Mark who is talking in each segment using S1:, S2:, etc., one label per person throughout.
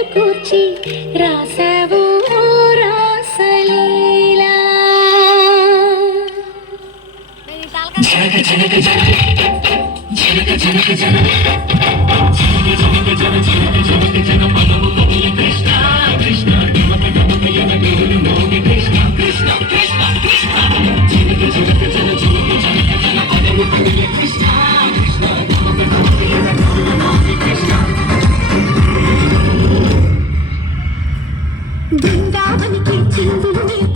S1: రాశలు కూర్చి రాసావు రాసలీలా. జనక జనక జనక జనక జనక జనక. జనక జనక జనక జనక జన పదము కవిల కృష్ణ కృష్ణ గమక గమక యన గౌరు మోగి కృష్ణ కృష్ణ కృష్ణ కృష్ణ జనక జనక జన జనక జనక జన పదము కవిల కృష్ణ కృష్ణ 情不自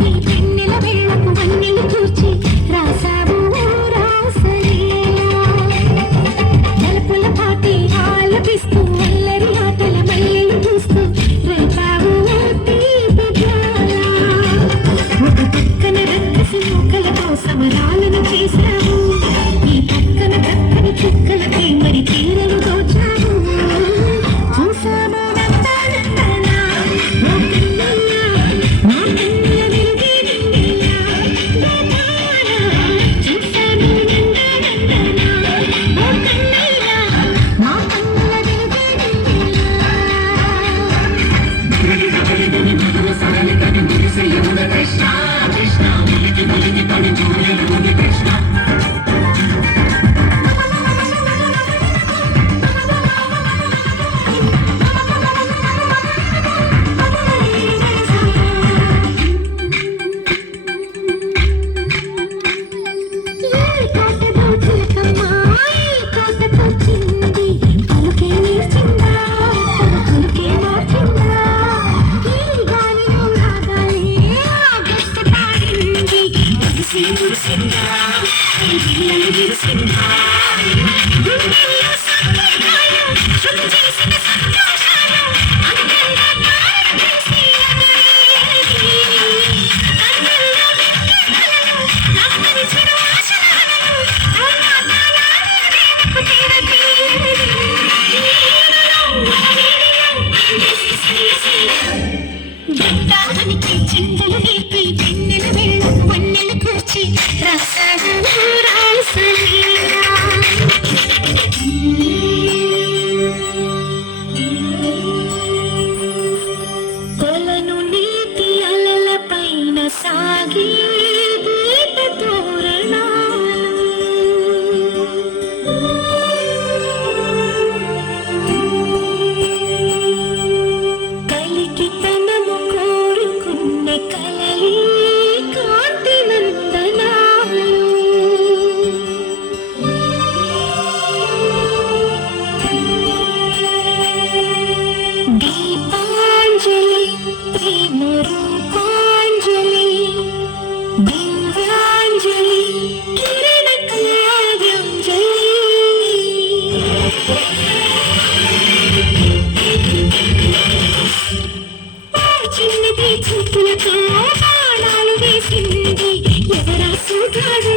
S1: అలాగే చూపులతో బాణాలు వేసింది. ఎవరా చూడాడు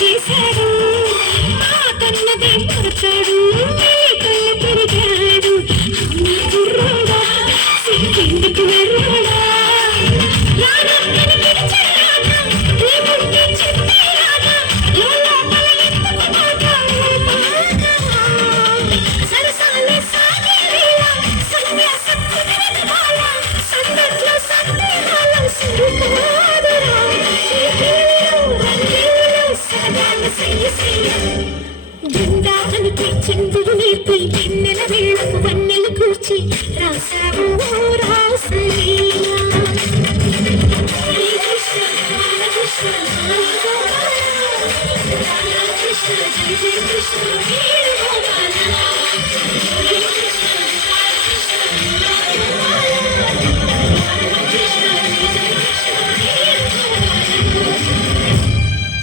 S1: చేశాడు మా కన్నదే మరచాడు. తీపి నెల వేళకు వన్నెలు కూర్చి రాసావు రాసలీలా Krishna, Jai Jai Krishna, Hare Krishna,